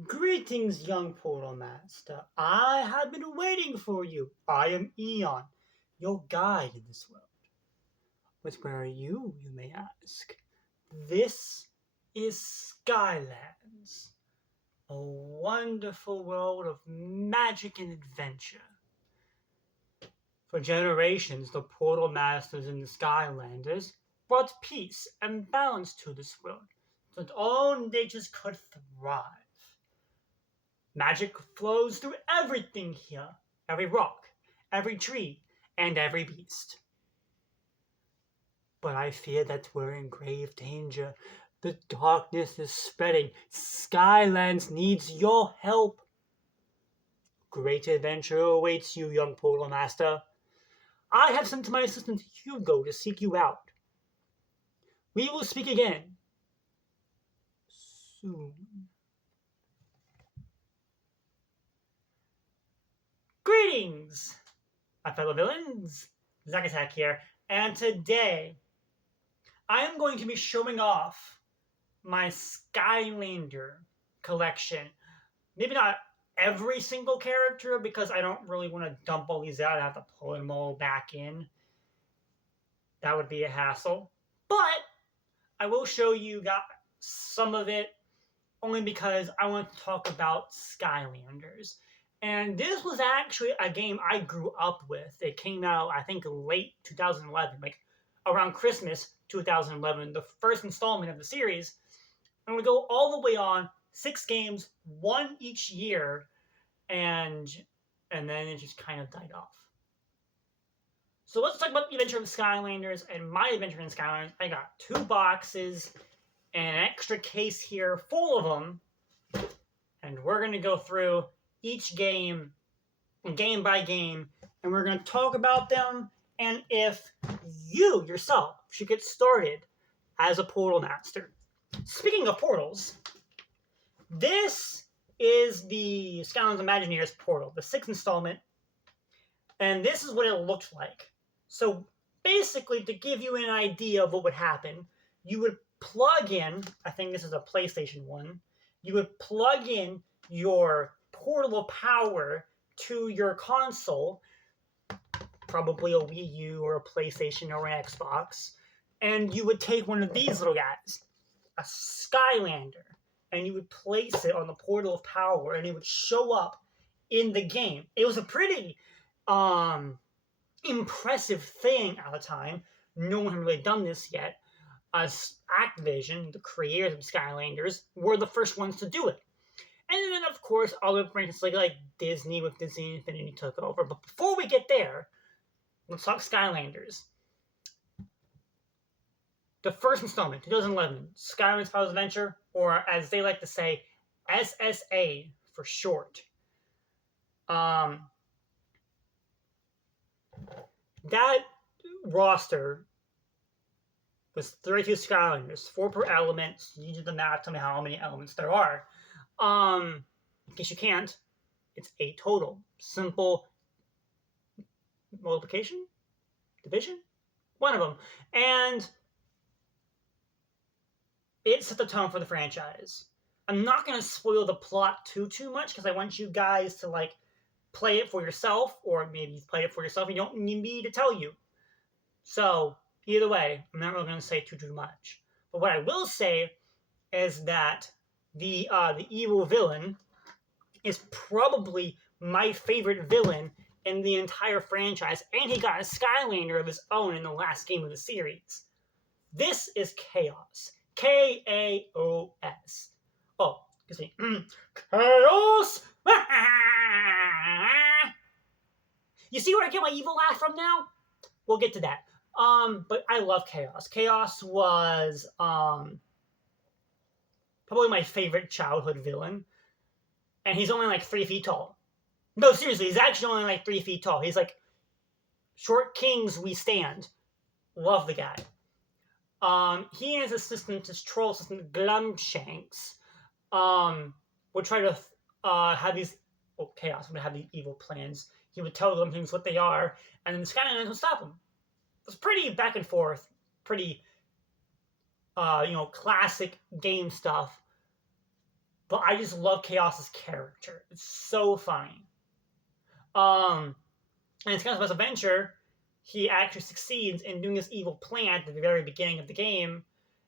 Greetings, young Portal Master. I have been waiting for you. I am Eon, your guide in this world. But where are you, you may ask? This is Skylands, a wonderful world of magic and adventure. For generations, the Portal Masters and the Skylanders brought peace and balance to this world, so that all natures could thrive. Magic flows through everything here, every rock, every tree, and every beast. But I fear that we're in grave danger. The darkness is spreading. Skylands needs your help. Great adventure awaits you, young Portal Master. I have sent my assistant Hugo to seek you out. We will speak again soon. Greetings, my fellow villains. Zack Attack here, and today I am going to be showing off my Skylander collection. Maybe not every single character, because I don't really want to dump all these out and have to pull them all back in. That would be a hassle. But I will show you guys some of it, only because I want to talk about Skylanders. And this was actually a game I grew up with. It came out, I think, late 2011, like around Christmas 2011, the first installment of the series. And we go all the way on, 6 games, 1 each year, and then it just kind of died off. So let's talk about the Adventure of Skylanders and my adventure in Skylanders. I got 2 boxes and an extra case here full of them, and we're going to go through each game by game, and we're going to talk about them, and if you yourself should get started as a Portal Master. Speaking of portals, this is the Skylanders Imagineers portal, the 6th installment, and this is what it looked like. So basically, to give you an idea of what would happen, you would plug in, I think this is a PlayStation one, you would plug in your portable power to your console, probably a Wii U or a PlayStation or an Xbox, and you would take one of these little guys, a Skylander, and you would place it on the portal of power, and it would show up in the game. It was a pretty impressive thing at the time. No one had really done this yet. Activision, the creators of Skylanders, were the first ones to do it. And then, of course, other brands like Disney with Disney Infinity took over. But before we get there, let's talk Skylanders. The first installment, 2011, Skylanders Spyro's Adventure, or as they like to say, SSA for short. That roster was 32 Skylanders, 4 per element. You do the math, tell me how many elements there are. In case you can't, it's 8 total. Simple multiplication? Division? One of them. And it set the tone for the franchise. I'm not going to spoil the plot too much, because I want you guys to, play it for yourself, or maybe you've played it for yourself and you don't need me to tell you. So, either way, I'm not really going to say too much. But what I will say is that the evil villain is probably my favorite villain in the entire franchise, and he got a Skylander of his own in the last game of the series. This is Chaos. K-A-O-S. Oh, excuse me. Chaos! You see where I get my evil laugh from now? We'll get to that. But I love Chaos. Chaos was probably my favorite childhood villain. And he's only 3 feet tall. No, seriously, he's actually only 3 feet tall. He's short kings we stand. Love the guy. He and his assistant, his troll assistant, Glumshanks, would try to have these... Oh, Chaos would have these evil plans. He would tell them things what they are, and then the Skylanders would stop him. It was pretty back and forth, pretty, classic game stuff but I just love Chaos's character. It's so funny. And in Skylanders Adventure, he actually succeeds in doing this evil plan at the very beginning of the game,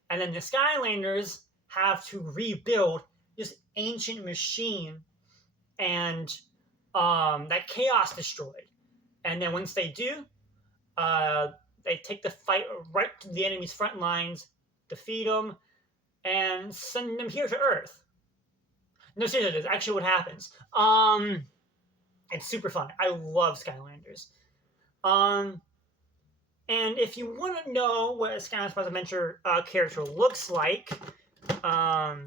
and then the Skylanders have to rebuild this ancient machine, and that Chaos destroyed. And then once they do, they take the fight right to the enemy's front lines, defeat them, and send them here to Earth. No, seriously, that's actually what happens. It's super fun. I love Skylanders. And if you want to know what a Skylanders Adventure character looks like, no,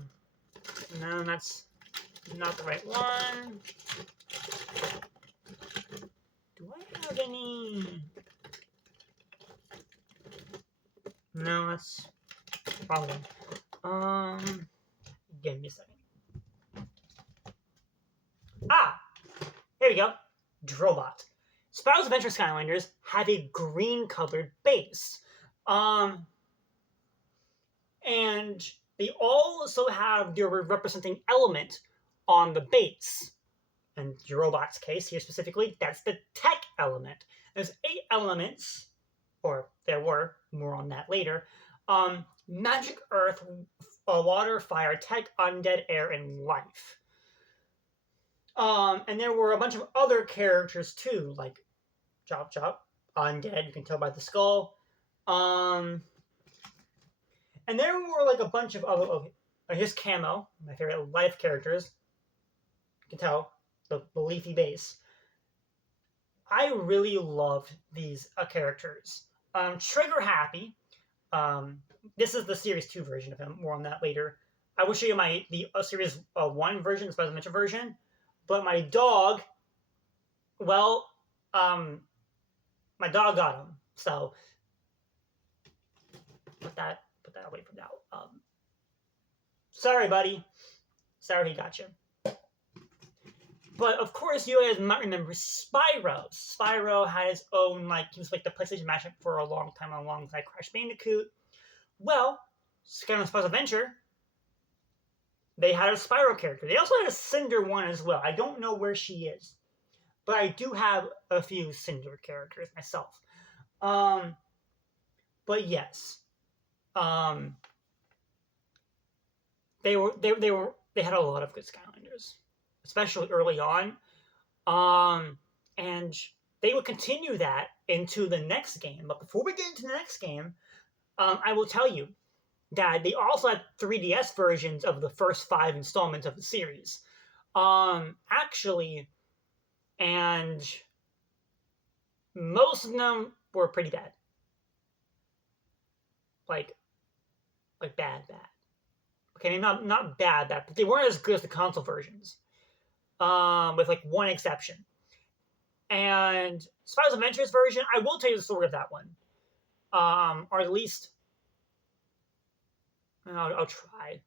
that's not the right one. Do I have any? No, that's the wrong one. Give me a second. Here we go. Drobot. Spiral's Adventure Skylanders have a green-colored base. And they also have their representing element on the base. In Drobot's case, here specifically, that's the tech element. There's 8 elements, or there were, more on that later. Magic, Earth, Water, Fire, Tech, Undead, Air, and Life. And there were a bunch of other characters too, like Chop Chop, Undead, you can tell by the skull. And there were like a bunch of other, his Camo, my favorite Life characters. You can tell, the leafy base. I really loved these characters. Trigger Happy, this is the Series 2 version of him, more on that later. I will show you the Series 1 version, the Special Adventure version. But my dog, well, my dog got him. So put that away for now. Sorry, buddy. Sorry he got you. But of course, you guys might remember Spyro. Spyro had his own, he was like the PlayStation mashup for a long time, alongside Crash Bandicoot. Well, Skylanders Spyro's Adventure, they had a Spyro character. They also had a Cinder one as well. I don't know where she is, but I do have a few Cinder characters myself. But yes, they had a lot of good Skylanders, especially early on. And they would continue that into the next game. But before we get into the next game, I will tell you that they also had 3DS versions of the first 5 installments of the series. Actually, and most of them were pretty bad. Like bad. Okay, not bad, but they weren't as good as the console versions. With one exception. And Spyro's Adventures version, I will tell you the story of that one. Or at least I'll try.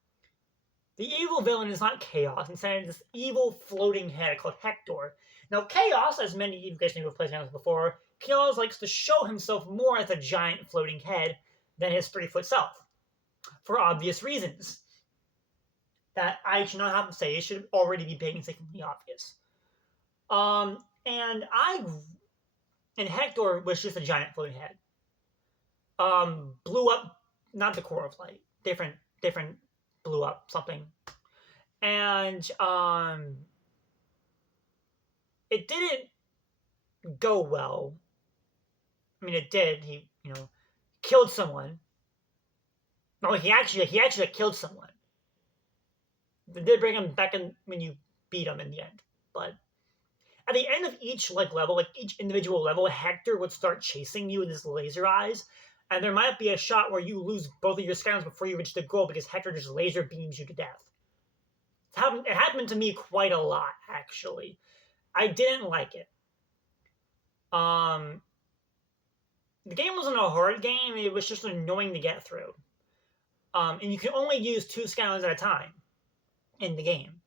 The evil villain is not Chaos. Instead, it's this evil floating head called Hector. Now, Chaos, as many of you guys know who have played Skylanders before, Chaos likes to show himself more as a giant floating head than his 3-foot self. For obvious reasons. That I should not have to say. It should already be painstakingly obvious. And Hector was just a giant floating head. Blew up, not the core of light. Different blew up something. And it didn't go well. I mean, it did. He, killed someone. No, he actually killed someone. They did bring him back in when you beat him in the end. But at the end of each level, each individual level, Hector would start chasing you with his laser eyes. And there might be a shot where you lose both of your Skylanders before you reach the goal because Hector just laser beams you to death. It happened to me quite a lot, actually. I didn't like it. The game wasn't a hard game. It was just annoying to get through. And you can only use 2 Skylanders at a time in the game.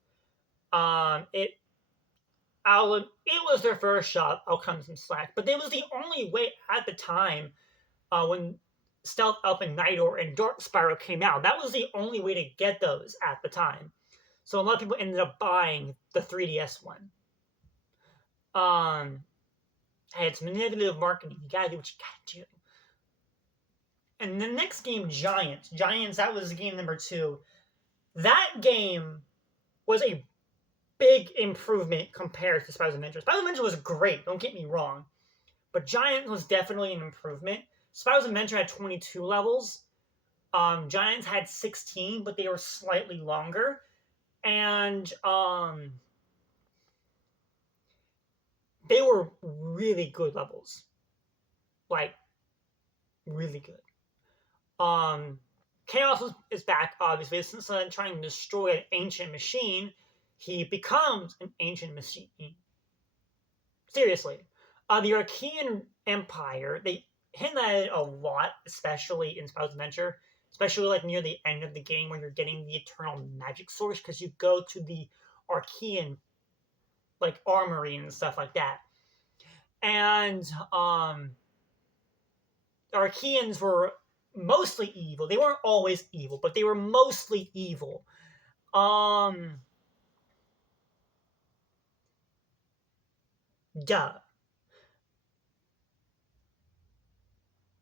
It was their first shot. I'll cut some slack. But it was the only way at the time when Stealth Elf and Nidor and Dark Spyro came out. That was the only way to get those at the time. So a lot of people ended up buying the 3DS one. Hey, it's manipulative marketing. You gotta do what you gotta do. And the next game, Giants. Giants, that was game number 2. That game was a big improvement compared to Spyro's Adventure. Spyro's Adventure was great, don't get me wrong. But Giants was definitely an improvement. Spyro's Adventure had 22 levels. Giants had 16, but they were slightly longer. And they were really good levels. Like, really good. Chaos is back, obviously. Since trying to destroy an ancient machine, he becomes an ancient machine. Seriously. The Archean Empire, they hint at it a lot, especially in Spyro's Adventure, especially like near the end of the game when you're getting the eternal magic source, because you go to the Archean like armory and stuff like that. And Archeans were mostly evil. They weren't always evil, but they were mostly evil. Duh.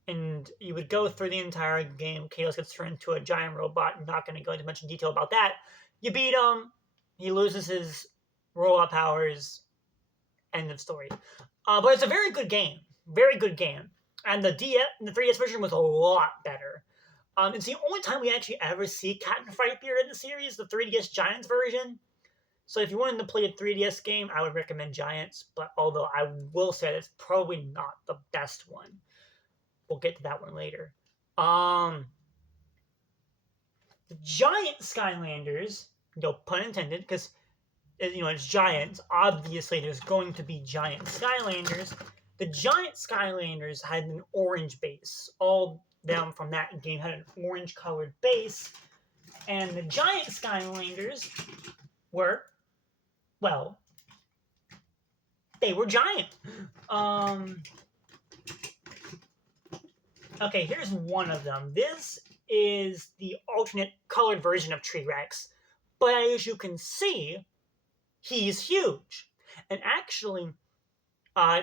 And you would go through the entire game. Chaos gets turned into a giant robot. I'm not going to go into much detail about that. You beat him. He loses his robot powers. End of story. But it's a very good game. Very good game. And the 3DS version was a lot better. It's the only time we actually ever see Captain Frightbeard in the series, the 3DS Giants version. So if you wanted to play a 3DS game, I would recommend Giants. But although I will say it's probably not the best one. We'll get to that one later. The giant Skylanders, no pun intended, because it's giants. Obviously, there's going to be giant Skylanders. The giant Skylanders had an orange base. All them from that game had an orange-colored base, and the giant Skylanders were, well, they were giant. Okay, here's one of them. This is the alternate colored version of T-Rex. But as you can see, he's huge. And actually,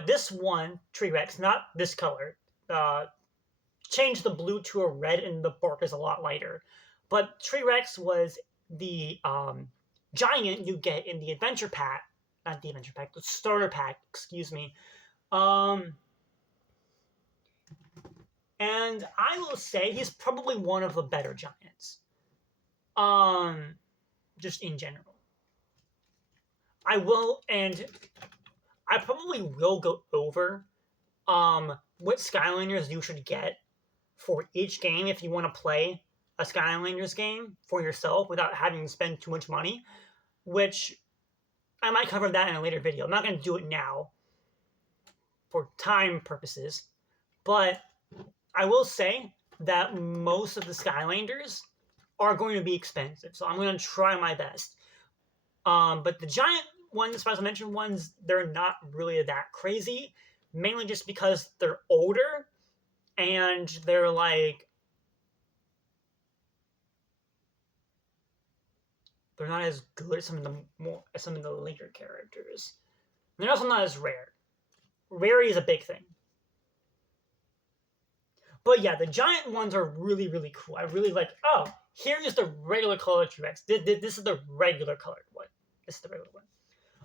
this one, T-Rex, not this color, changed the blue to a red and the bark is a lot lighter. But T-Rex was the giant you get in the adventure pack. Not the adventure pack, the starter pack, excuse me. And I will say he's probably one of the better giants. Just in general. I probably will go over what Skylanders you should get for each game if you want to play a Skylanders game for yourself without having to spend too much money, which I might cover that in a later video. I'm not going to do it now for time purposes, but I will say that most of the Skylanders are going to be expensive, so I'm going to try my best. But the giant ones, as I mentioned, ones, they're not really that crazy, mainly just because they're older, and they're like, they're not as good as some of the later characters. And they're also not as rare. Rarity is a big thing. But yeah, the giant ones are really, really cool. I really like, oh, here's the regular colored T-Rex. This is the regular colored one. This is the regular one.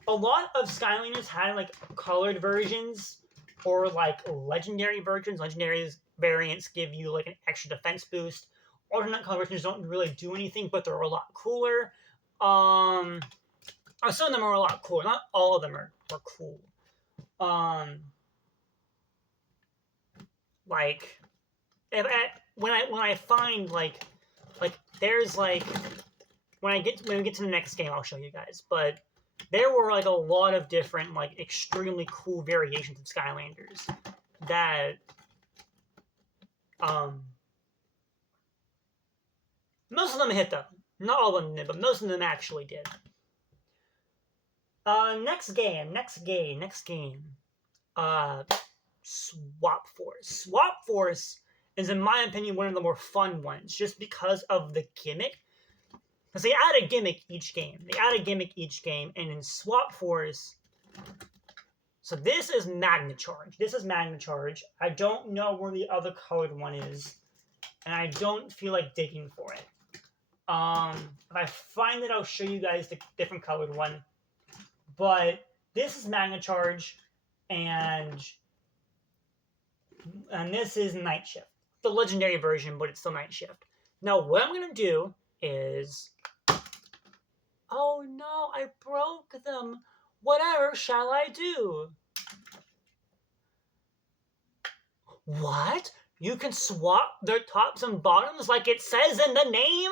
A lot of Skylanders had like colored versions or like legendary versions. Legendary variants give you like an extra defense boost. Alternate color versions don't really do anything, but they're a lot cooler. Some of them are a lot cooler. Not all of them are cool. Like when I find like there's like when we get to the next game, I'll show you guys. But there were like a lot of different like extremely cool variations of Skylanders that most of them hit them. Not all of them did, but most of them actually did. Next game. Swap Force. Swap Force is, in my opinion, one of the more fun ones, just because of the gimmick. Because they add a gimmick each game. And in Swap Force, so this is Magna Charge. I don't know where the other colored one is, and I don't feel like digging for it. If I find it, I'll show you guys the different colored one. But this is Magna Charge, and this is Night Shift. The legendary version, but it's still Night Shift. Now, what I'm going to do is... Oh no, I broke them. Whatever shall I do? What? You can swap their tops and bottoms like it says in the name?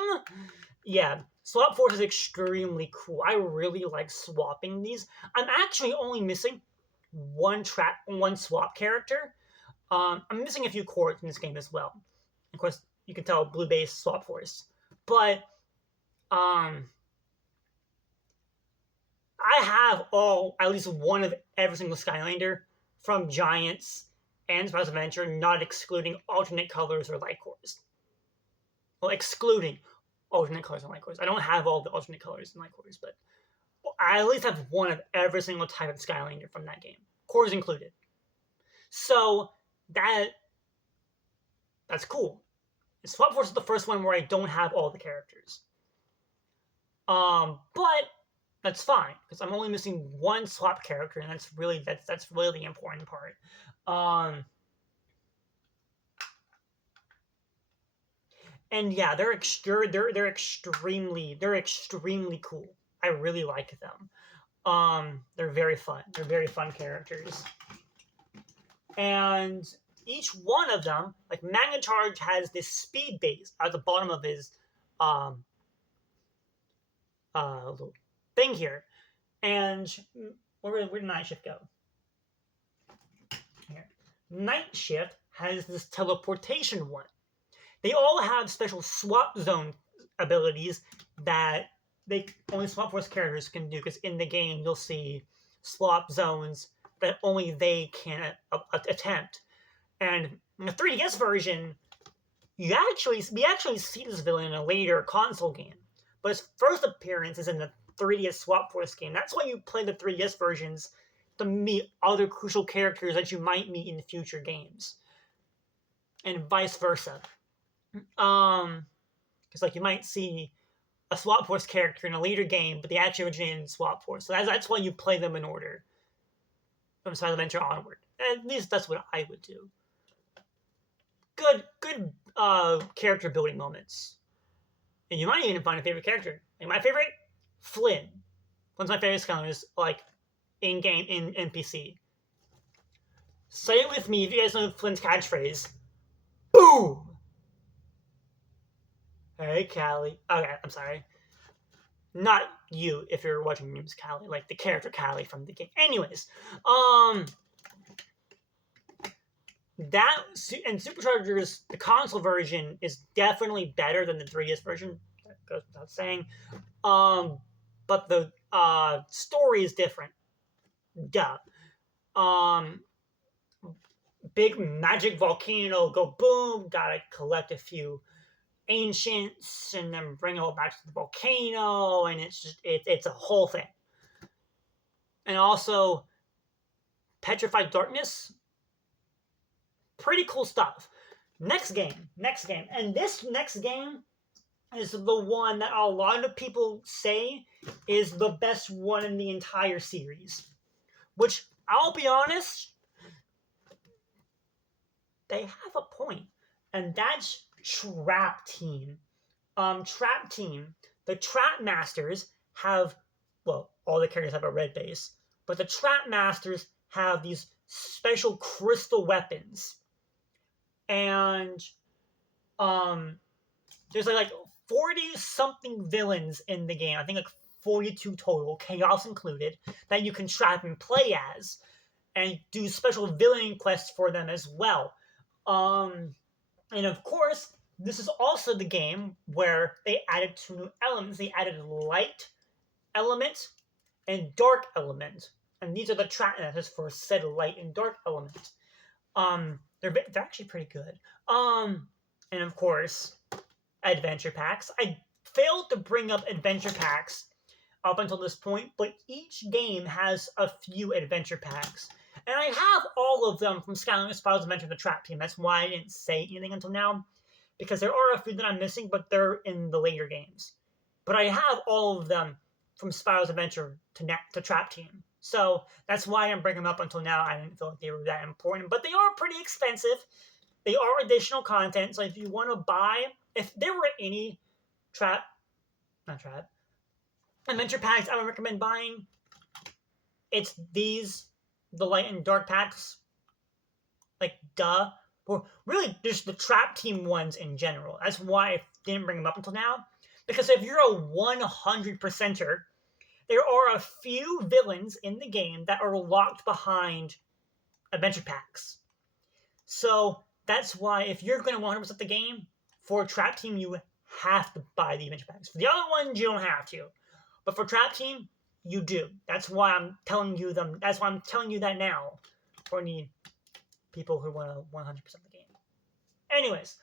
Yeah, Swap Force is extremely cool. I really like swapping these. I'm actually only missing one swap character. I'm missing a few chords in this game as well. Of course, you can tell blue base Swap Force. But, I have at least one of every single Skylander from Giants and Spice Adventure, not excluding alternate colors or light cores. Well, excluding alternate colors and light cores. I don't have all the alternate colors and light cores, but I at least have one of every single type of Skylander from that game, cores included. So that's cool. Swap Force is the first one where I don't have all the characters. But that's fine, because I'm only missing one swap character, and that's really the important part. And yeah, they're extremely cool. I really like them. They're very fun. They're very fun characters. And each one of them, like Magna Charge has this speed base at the bottom of his little thing here. And where did Night Shift go? Here. Night Shift has this teleportation one. They all have special swap zone abilities that only Swap Force characters can do, because in the game you'll see swap zones that only they can attempt. And in the 3DS version, we actually see this villain in a later console game, but his first appearance is in the 3DS Swap Force game. That's why you play the 3DS versions, to meet other crucial characters that you might meet in future games, and vice versa. Because like you might see a Swap Force character in a later game, but they actually originated in Swap Force. So that's why you play them in order from Side Adventure onward. At least that's what I would do. Good character building moments. And you might even find a favorite character. Like my favorite, Flynn. Flynn's my favorite Skylanders, like in-game, in NPC. Say it with me if you guys know Flynn's catchphrase. Boom! Hey, Callie. Okay, I'm sorry. Not you, if you're watching your name's Callie, like the character Callie from the game. Anyways, that and Superchargers, the console version is definitely better than the 3DS version. That goes without saying. But the story is different. Duh. Big magic volcano, go boom. Gotta collect a few ancients and then bring it all back to the volcano, and it's a whole thing. And also Petrified Darkness, pretty cool stuff. Next game, and this next game is the one that a lot of people say is the best one in the entire series, which I'll be honest, they have a point, and that's Trap Team. Trap Team, the Trap Masters have, well, all the characters have a red base, but the Trap Masters have these special crystal weapons. And there's like 40-something villains in the game. I think like 42 total, Chaos included, that you can trap and play as, and do special villain quests for them as well. And of course, this is also the game where they added 2 new elements. They added light element and dark element. And these are the trap methods for said light and dark element. They're actually pretty good. And of course, adventure packs. I failed to bring up adventure packs up until this point, but each game has a few adventure packs. And I have all of them from Skylanders, Spiral's Adventure, the Trap Team. That's why I didn't say anything until now, because there are a few that I'm missing, but they're in the later games. But I have all of them from Spiral's Adventure to Trap Team. So that's why I didn't bring them up until now. I didn't feel like they were that important, but they are pretty expensive. They are additional content, so if you want to buy, if there were any adventure packs I would recommend buying, it's these, the light and dark packs. Like, duh. Or really, just the Trap Team ones in general. That's why I didn't bring them up until now. Because if you're a 100%er, there are a few villains in the game that are locked behind adventure packs. So that's why if you're going to 100% the game, for Trap Team, you have to buy the adventure packs. For the other ones, you don't have to. But for Trap Team, you do. That's why I'm telling you them. That's why I'm telling you that now. For the people who want to 100% the game. Anyways,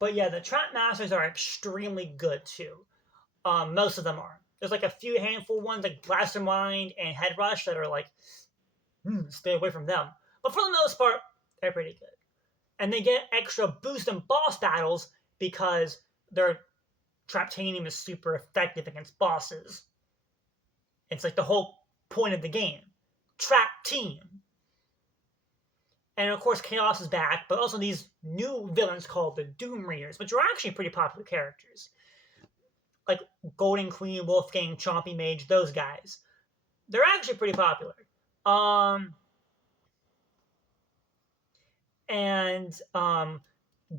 but yeah, the Trap Masters are extremely good too. Most of them are. There's like a few handful ones like Blaster Mind and Head Rush that are like, stay away from them. But for the most part, they're pretty good. And they get extra boost in boss battles because their Traptanium is super effective against bosses. It's like the whole point of the game. Trap Team. And of course, Chaos is back, but also these new villains called the Doom Raiders, which are actually pretty popular characters. Like Golden Queen, Wolfgang, Chompy Mage, those guys. They're actually pretty popular.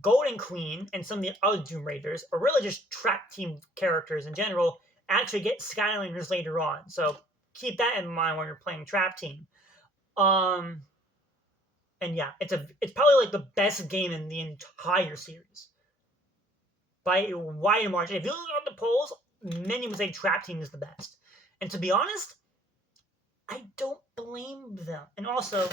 Golden Queen and some of the other Doom Raiders are really just Trap Team characters in general, actually get Skylanders later on. So keep that in mind when you're playing Trap Team. And yeah, it's probably like the best game in the entire series. By a wide margin. If you look at the polls, many would say Trap Team is the best. And to be honest, I don't blame them. And also,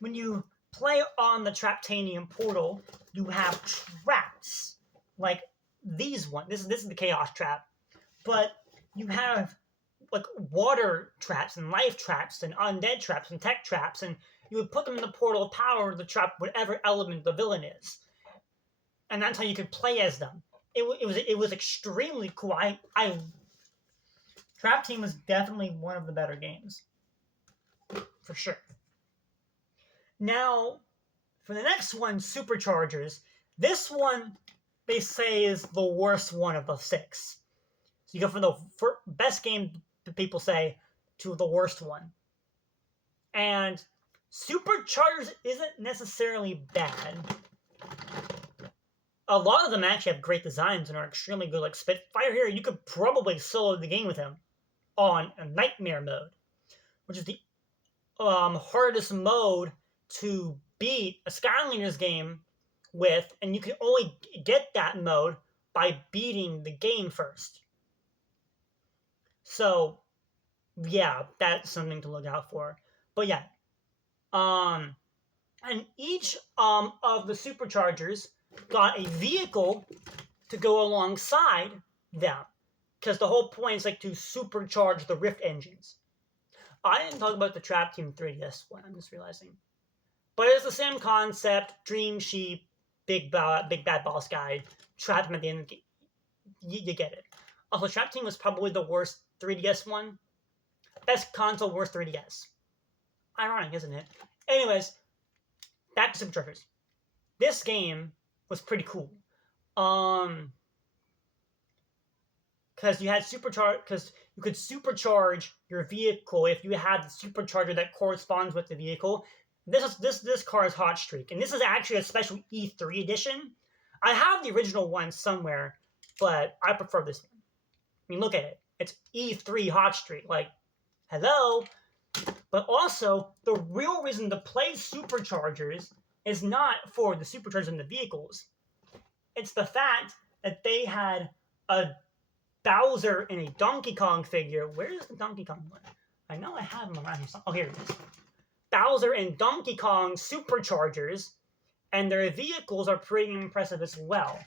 when you play on the Traptanium portal, you have traps. Like these ones. This is the Chaos Trap. But you have like water traps and life traps and undead traps and tech traps, and you would put them in the portal of power to trap whatever element the villain is. And that's how you could play as them. It was extremely cool. Trap Team was definitely one of the better games. For sure. Now, for the next one, Superchargers. This one, they say, is the worst one of the 6. So you go from the best game, people say, to the worst one. And Superchargers isn't necessarily bad. A lot of them actually have great designs and are extremely good. Like Spitfire here, you could probably solo the game with him on a Nightmare mode, which is the hardest mode to beat a Skylanders game with, and you can only get that mode by beating the game first. So, yeah, that's something to look out for. But yeah, and each of the Superchargers got a vehicle to go alongside them, because the whole point is like to supercharge the Rift engines. I didn't talk about the Trap Team 3DS one, I'm just realizing. But it's the same concept, Dream Sheep, big bad boss guy, trap him at the end of the game. You get it. Also, Trap Team was probably the worst 3DS one. Best console, worst 3DS. Ironic, isn't it? Anyways, back to Superchargers. This game was pretty cool. Because you could supercharge your vehicle if you had the supercharger that corresponds with the vehicle. This car is Hot Streak, and this is actually a special E3 edition. I have the original one somewhere, but I prefer this one. I mean, look at it. It's E3 Hot Streak. Like, hello? But also, the real reason to play Superchargers is not for the superchargers in the vehicles. It's the fact that they had a Bowser and a Donkey Kong figure. Where is the Donkey Kong one? I know I have them around here. Oh, here it is. Bowser and Donkey Kong Superchargers And their vehicles are pretty impressive as well.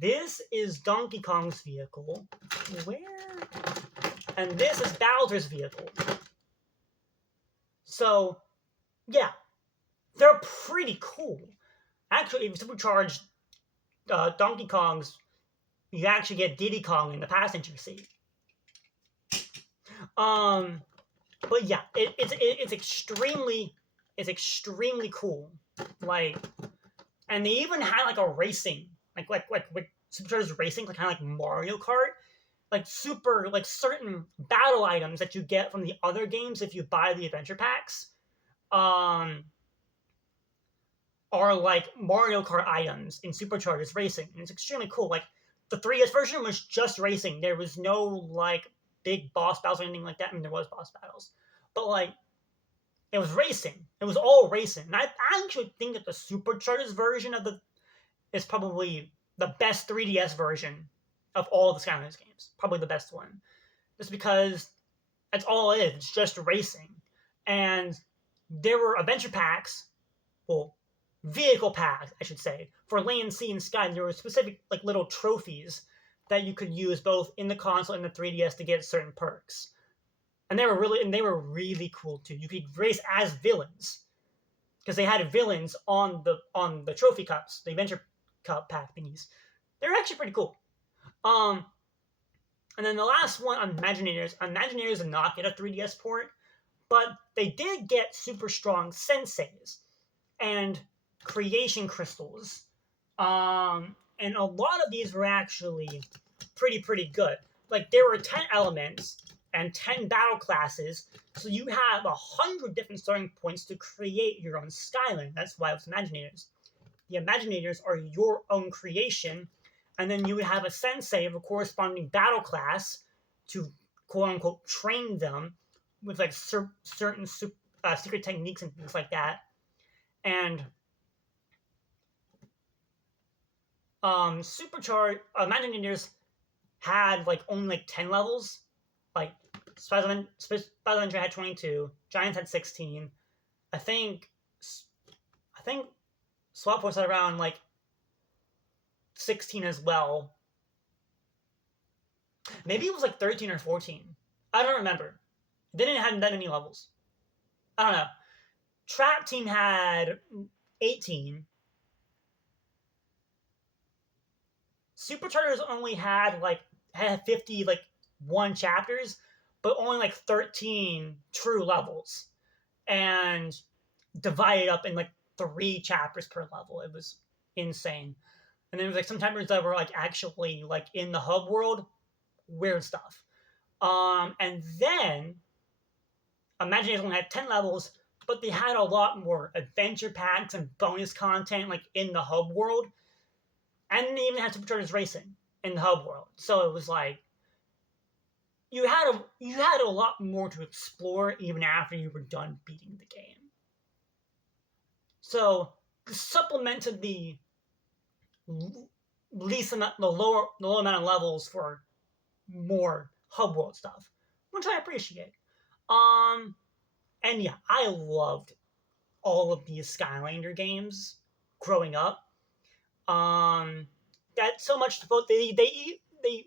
This is Donkey Kong's vehicle. Where? And this is Bowser's vehicle. So, yeah, they're pretty cool. Actually, if you supercharge Donkey Kong's, you actually get Diddy Kong in the passenger seat. But yeah, it's extremely cool. Like, and they even had like a racing, like supercharged racing, like kind of like Mario Kart, like super like certain battle items that you get from the other games if you buy the adventure packs, are like Mario Kart items in Supercharged Racing, and it's extremely cool. Like the 3DS version was just racing. There was no like big boss battles or anything like that. I mean, there was boss battles, but like it was racing. It was all racing. And I actually think that the Supercharged version of the is probably the best 3DS version of all the Skylanders games. Probably the best one, just because that's all it is. It's just racing, and there were adventure packs. Well, vehicle packs, I should say, for Land, Sea, and Sky. And there were specific like little trophies that you could use both in the console and the 3DS to get certain perks. And they were really cool too. You could race as villains because they had villains on the trophy cups, the adventure cup pack thingies. They're actually pretty cool. And then the last one on Imagineers. Imagineers did not get a 3DS port, but they did get super strong senseis and creation crystals. And a lot of these were actually pretty good. Like there were 10 elements and 10 battle classes, so you have 100 different starting points to create your own Skyland. That's why it's Imagineers. The Imagineers are your own creation, and then you would have a sensei of a corresponding battle class to quote-unquote train them with like certain secret techniques and things like that. And Supercharged Imagineers had like only like 10 levels. Like Spider-Man had 22, Giants had 16. I think Swap Force had around like 16 as well. Maybe it was like 13 or 14. I don't remember. It didn't have that many levels. I don't know. Trap Team had 18. Superchargers only had 50 like one chapters, but only like 13 true levels, and divided up in like 3 chapters per level. It was insane. And then there was like some chapters that were like actually like in the hub world, weird stuff. And then Imagineers only had 10 levels, but they had a lot more adventure packs and bonus content like in the hub world. And they even had Supercharged Racing in the hub world. So it was like you had a lot more to explore even after you were done beating the game. So supplemented the lower amount of levels for more hub world stuff, which I appreciate. And yeah, I loved all of these Skylander games growing up. That so much to both they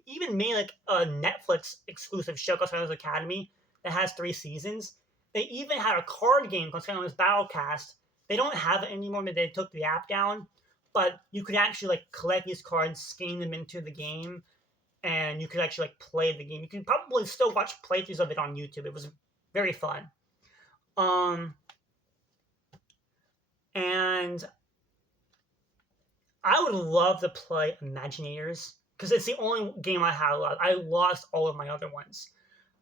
even made like a Netflix exclusive show called Skylanders Academy that has 3 seasons. They even had a card game called Skylanders Battlecast. They don't have it anymore, but they took the app down. But you could actually like collect these cards, scan them into the game, and you could actually like play the game. You can probably still watch playthroughs of it on YouTube. It was very fun. And I would love to play Imagineers because it's the only game I have left. I lost all of my other ones.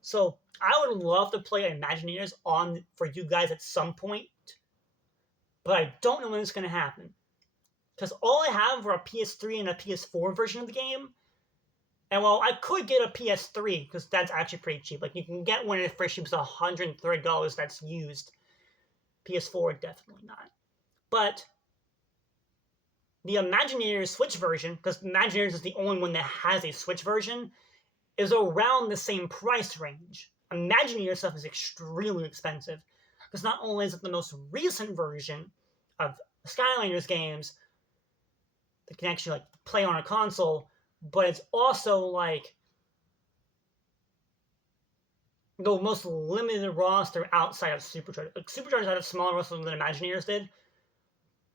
So I would love to play Imagineers on for you guys at some point, but I don't know when it's going to happen. Because all I have were a PS3 and a PS4 version of the game. And well, I could get a PS3 because that's actually pretty cheap. Like you can get one in the first cheap, it's $130 that's used. PS4, definitely not. But the Imagineers Switch version, because Imagineers is the only one that has a Switch version, is around the same price range. Imagineers stuff is extremely expensive, because not only is it the most recent version of the Skylanders games that can actually like play on a console, but it's also like the most limited roster outside of Superchargers. Like Superchargers had a smaller roster than Imagineers did,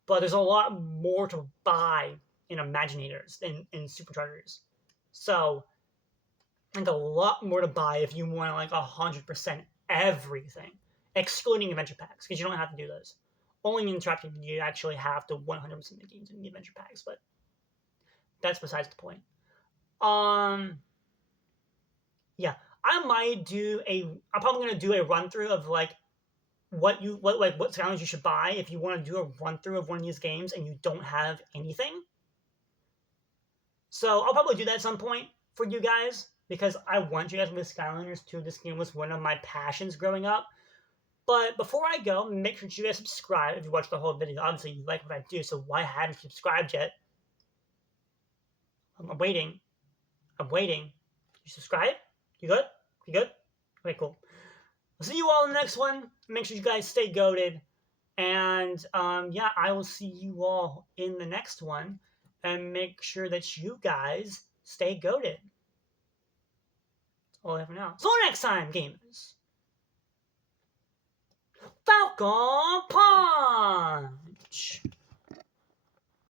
but there's a lot more to buy in Imagineers than in Superchargers. So, like a lot more to buy if you want like 100% everything, excluding adventure packs, because you don't have to do those. Only in Interactive you actually have to 100% the games in the adventure packs, but that's besides the point. Yeah, I'm probably gonna do a run through of like what Skylanders you should buy if you want to do a run through of one of these games and you don't have anything. So I'll probably do that at some point for you guys because I want you guys with Skylanders too. This game was one of my passions growing up. But before I go, make sure you guys subscribe if you watch the whole video. Obviously, you like what I do, so why haven't you subscribed yet? I'm waiting. You subscribe? You good? You good? Okay, cool. I'll see you all in the next one. Make sure you guys stay goated. And yeah, I will see you all in the next one. And make sure that you guys stay goated. That's all I have for now. So next time, gamers. Falcon Punch!